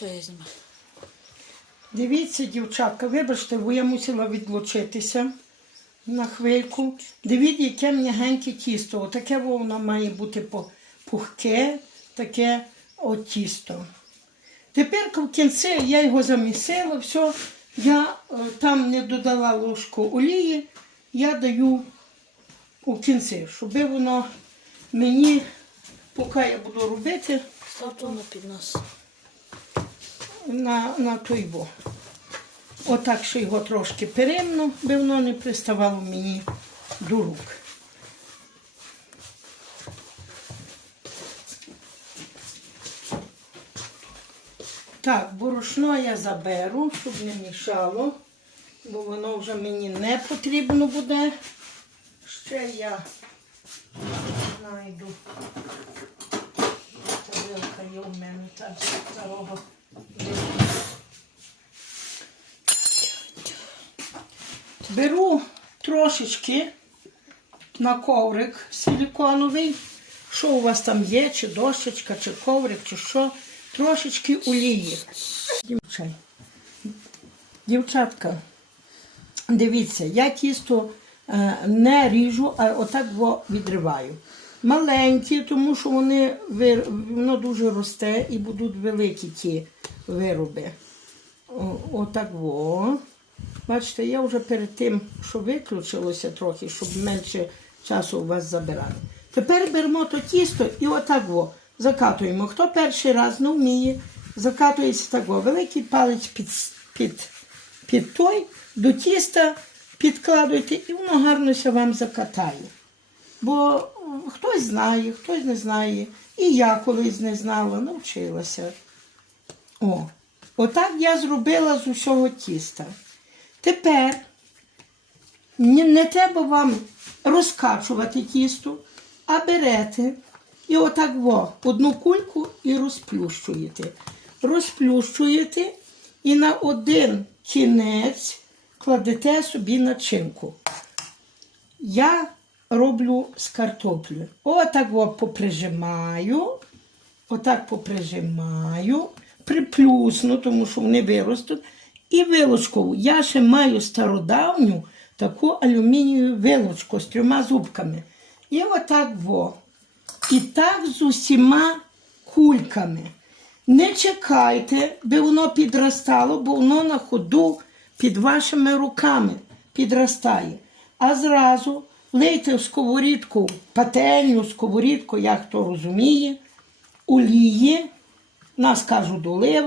Що я знімаю? Дивіться, дівчатка, вибачте, бо я мусила відлучитися на хвильку. Дивіться, яке м'ягеньке тісто. Отаке воно має бути пухке, таке от тісто. Тепер в кінці я його замісила, все. Я е, там не додала ложку олії, я даю у кінці, щоб воно мені, поки я буду робити, Ставте на піднос. На, на той бо. Отак ще його трошки перемну, би воно не приставало мені до рук. Так, борошно я заберу, щоб не мішало, бо воно вже мені не потрібно буде. Ще я знайду. Тарілка є у мене так старого. Беру трошечки на коврик силіконовий. Що у вас там є, чи дощечка, чи коврик, чи що. Трошечки олії. Дівчай. Дівчатка, дивіться, я тісто е, не ріжу, а отак його відриваю. Маленькі, тому що вони, воно дуже росте і будуть великі ті вироби. Отак во. Бачите, я вже перед тим, що виключилося трохи, щоб менше часу у вас забирати. Тепер беремо то тісто і отак во закатуємо. Хто перший раз не вміє, закатується так во. Великий палець під, під, під той, до тіста підкладуєте і воно гарно ся вам закатає. Бо хтось знає, хтось не знає. І я колись не знала, навчилася. О, отак я зробила з усього тіста. Тепер не, треба вам розкачувати тісто, а берете і отак во, одну кульку і розплющуєте. Розплющуєте і на один кінець кладете собі начинку. Я роблю з картоплею. Отак во поприжимаю, отак поприжимаю, приплюсну, тому що вони виростуть. І вилочку. Я ще маю стародавню таку алюмінієву вилочку з трьома зубками. І отак во. І так з усіма кульками. Не чекайте, би воно підростало, бо воно на ходу під вашими руками підростає. А зразу лийте в сковорідку, пательню, сковорідку, як хто розуміє, олії, нас кажуть олива.